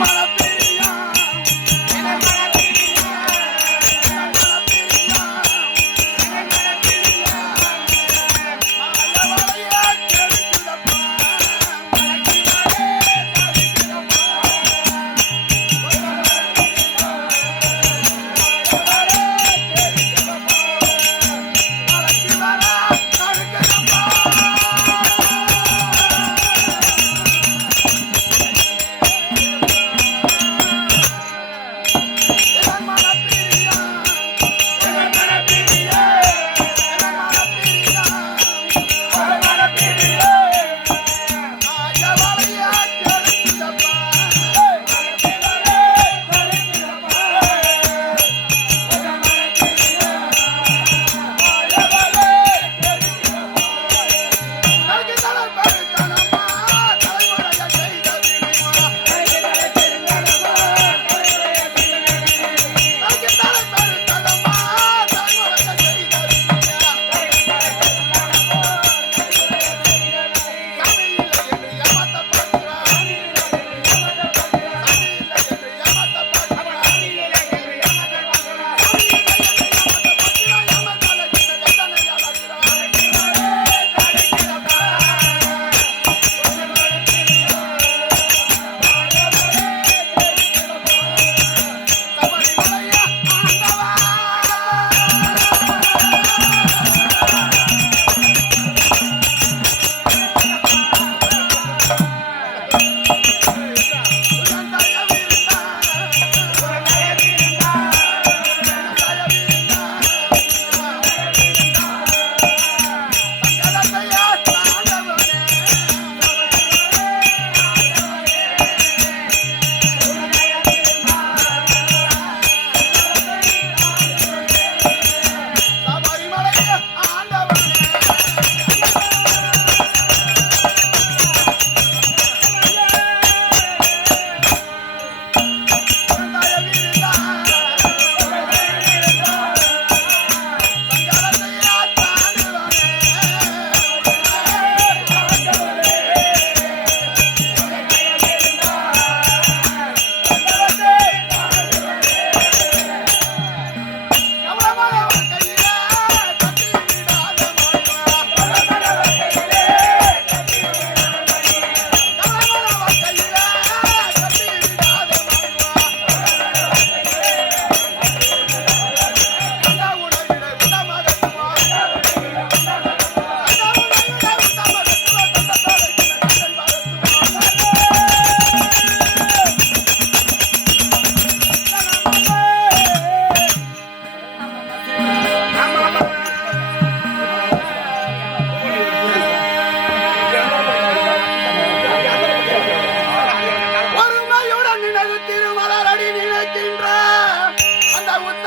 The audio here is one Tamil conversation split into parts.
মারা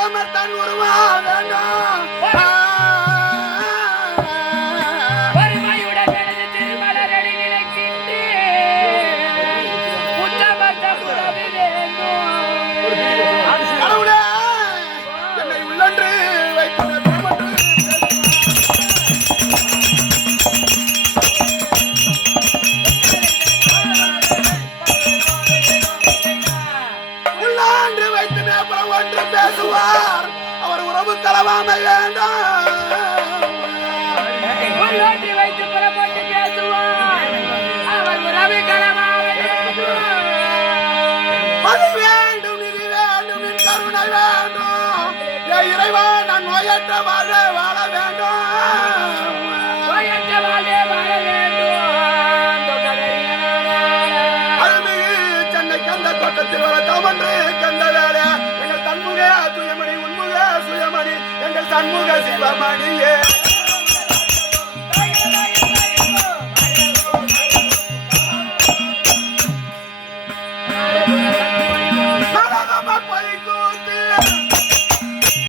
அந்த உருவா வேண்டாம் பேசுவார் அவர் உறவு கலவாமல் வைத்து புறப்பட்டு பேசுவார். அவர் உறவு களமாக வேண்டும். அது வேண்டும் வேண்டும் என் கருணை வேண்டும் என் இறைவா நான் நோயற்ற வாழ வாழ வேண்டும் சண்முக சிவமணியே.